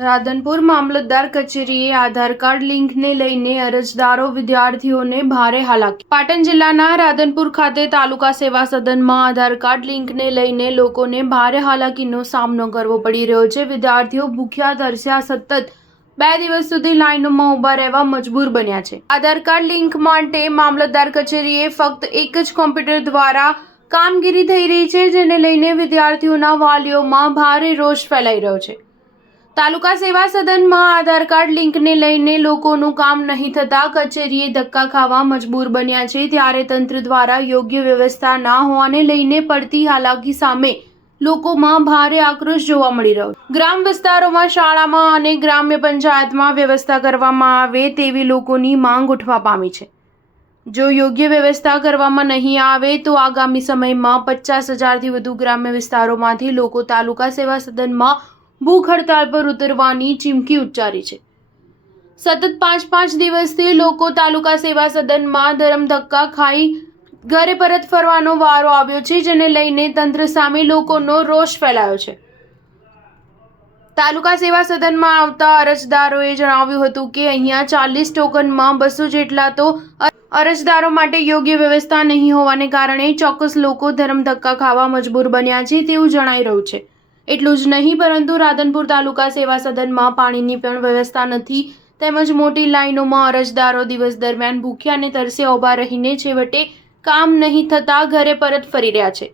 રાધનપુર મામલતદાર કચેરીએ આધાર કાર્ડ લિંકને લઈને અરજદારો વિદ્યાર્થીઓને ભારે હાલાકી। પાટણ જિલ્લાના રાધનપુર ખાતે તાલુકા સેવા સદનમાં આધાર કાર્ડ લિંકને લઈને લોકોને ભારે હાલાકીનો સામનો કરવો પડી રહ્યો છે। વિદ્યાર્થીઓ ભૂખ્યા તરસ્યા સતત 2 દિવસ સુધી લાઇનોમાં ઊભા રહેવા મજબૂર બન્યા છે। આધાર કાર્ડ લિંક માટે મામલતદાર કચેરીએ ફક્ત એક જ કોમ્પ્યુટર દ્વારા કામગીરી થઈ રહી છે, જેને લઈને વિદ્યાર્થીઓના વાલીઓમાં ભારે રોષ ફેલાઈ રહ્યો છે। તાલુકા સેવા સદનમાં આધાર કાર્ડ લિંકને લઈને લોકોનું કામ નહીં થતા કચેરીએ ધક્કા ખાવા મજબૂર બન્યા છે। ત્યારે તંત્ર દ્વારા યોગ્ય વ્યવસ્થા ના હોવાને લઈને પડતી હાલાકી સામે લોકોમાં ભારે આક્રોશ જોવા મળી રહ્યો છે। ગ્રામ વિસ્તારોમાં, શાળામાં અને ગ્રામ્ય પંચાયતમાં વ્યવસ્થા કરવામાં આવે તેવી લોકોની માંગ ઉઠવા પામી છે। જો યોગ્ય વ્યવસ્થા કરવામાં નહીં આવે તો આગામી સમયમાં 50,000થી વધુ ગ્રામ્ય વિસ્તારોમાંથી લોકો તાલુકા સેવા સદનમાં ભૂખ હડતાળ પર ઉતરવાની ચીમકી ઉચ્ચારી છે। સતત 5 દિવસથી લોકો તાલુકા સેવા સદનમાં ધરમધક્કા ખાઈ ઘરે પરત ફરવાનો વારો આવ્યો છે, જેને લઈને તંત્ર સામે લોકોનો રોષ ફેલાયો છે। તાલુકા સેવા સદનમાં આવતા અરજદારોએ જણાવ્યું હતું કે અહીંયા 40 ટોકનમાં 200 જેટલા તો અરજદારો માટે યોગ્ય વ્યવસ્થા નહીં હોવાને કારણે ચોક્કસ લોકો ધરમધક્કા ખાવા મજબૂર બન્યા છે તેવું જણાઈ રહ્યું છે। એટલું જ નહીં પરંતુ રાધનપુર તાલુકા સેવા સદનમાં પાણીની પણ વ્યવસ્થા નથી, તેમજ મોટી લાઇનોમાં અરજદારો દિવસ દરમિયાન ભૂખ્યા અને તરસ્યા ઊભા રહીને છેવટે કામ નહીં થતા ઘરે પરત ફરી રહ્યા છે।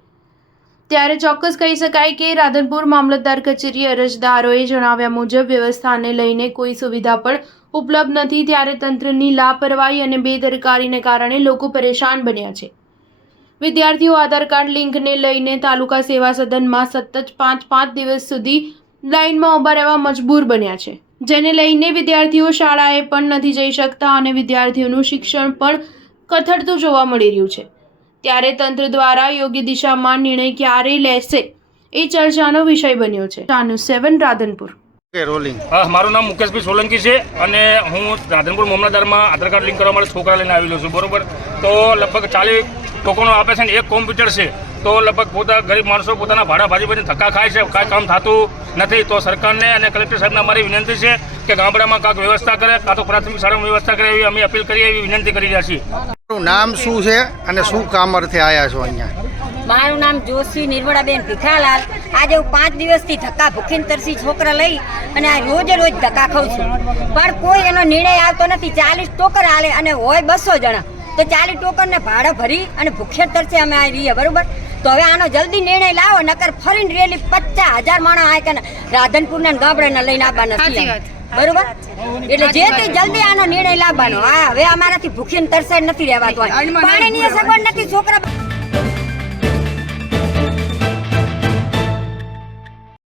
ત્યારે ચોક્કસ કહી શકાય કે રાધનપુર મામલતદાર કચેરી અરજદારોએ જણાવ્યા મુજબ વ્યવસ્થાને લઈને કોઈ સુવિધા પણ ઉપલબ્ધ નથી। ત્યારે તંત્રની લાપરવાહી અને બેદરકારીને કારણે લોકો પરેશાન બન્યા છે। વિદ્યાર્થીઓ આધાર કાર્ડ લિંકને લઈને તાલુકા સેવા સદનમાં સતત 5 દિવસ સુધી લાઇનમાં ઊભા રહેવા મજબૂર બન્યા છે, જેને લઈને વિદ્યાર્થીઓ શાળાએ પણ નથી જઈ શકતા અને વિદ્યાર્થીઓનું શિક્ષણ પણ કથળતું જોવા મળી રહ્યું છે। ત્યારે તંત્ર દ્વારા યોગ્ય દિશામાં નિર્ણય ક્યારે લેશે એ ચર્ચાનો વિષય બન્યો છે। ન્યૂઝ 7 રાધનપુર। મારું નામ મુકેશભાઈ સોલંકી છે અને હું રાધનપુર મામલતદારમાં આધાર કાર્ડ લિંક કરવા માટે છોકરા લઈને આવેલો છું, બરોબર। તો લગભગ 40 ટોકનો આપે છે ને એક કોમ્પ્યુટર છે, તો લગભગ ગરીબ માણસો પોતાના ભાડા ભાજી બધી ધક્કા ખાય છે, કાંઈ કામ થતું નથી। તો સરકારને અને કલેક્ટર સાહેબને અમારી વિનંતી છે કે ગામડામાં કાંઈક વ્યવસ્થા કરે, કાં તો પ્રાથમિક શાળામાં વ્યવસ્થા કરે, એવી અમે અપીલ કરીએ, એવી વિનંતી કરી રહ્યા છીએ। તમારું નામ શું છે અને શું કામ અર્થે આવ્યા છો અહીંયા? મારું નામ જોશી નિર્મળાબેન ભીખાલાલ। આજે હું 5 દિવસથી ધક્કા ભૂખીને તરસી છોકરા લઈ અને આ રોજ ધક્કા ખાઉં છું, પણ કોઈ એનો નિર્ણય આવતો નથી। 40 ટોકર હાલે અને હોય 200 જણા, તો 40 ટોકરને ભાડા ભરી અને ભૂખ્યા તરસે અમે આ રહીએ, બરોબર। તો હવે આનો જલ્દી નિર્ણય લાવો, નકર ફરીને રેલી 50,000 માણસ આ કે રાધનપુરના ગામડાના લઈને આવવાના નથી, બરોબર। એટલે જે તે જલ્દી આનો નિર્ણય લાવવાનો। હા, હવે અમારાથી ભૂખ્યા તરસે નથી રહેવાતું, પાણીની સગવડ નથી, છોકરા